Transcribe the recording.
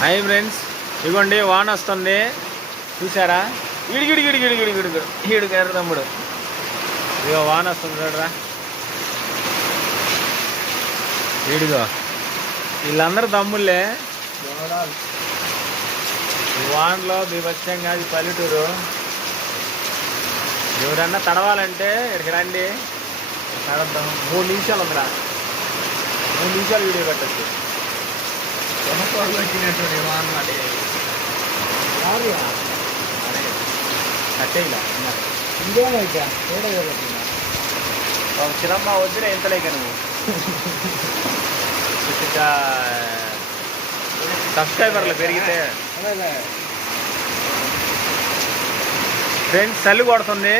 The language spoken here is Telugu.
హాయ్ ఫ్రెండ్స్, ఇదిగోండి వాన వస్తుంది చూసారా? ఈడు గారు తమ్ముడు ఇగో వాన వస్తుంది చూడరా. వీడిగో వీళ్ళందరూ తమ్ముళ్ళే. ఈ వానలో బీభత్సంగా అది పల్లెటూరు. ఎవరన్నా తడవాలంటే ఇక్కడికి రండి, తడద్దాం. 3 నిమిషాలు ఉందిరా, 3 నిమిషాలు వీడియో పెట్టచ్చు. కట్టేలా ఇంకేమైతే ఒక చిరమ్మ వద్దులే ఇంతలేక నువ్వు సబ్స్క్రైబర్లు పెరిగితే. ఫ్రెండ్స్ చలి కొడుతుంది.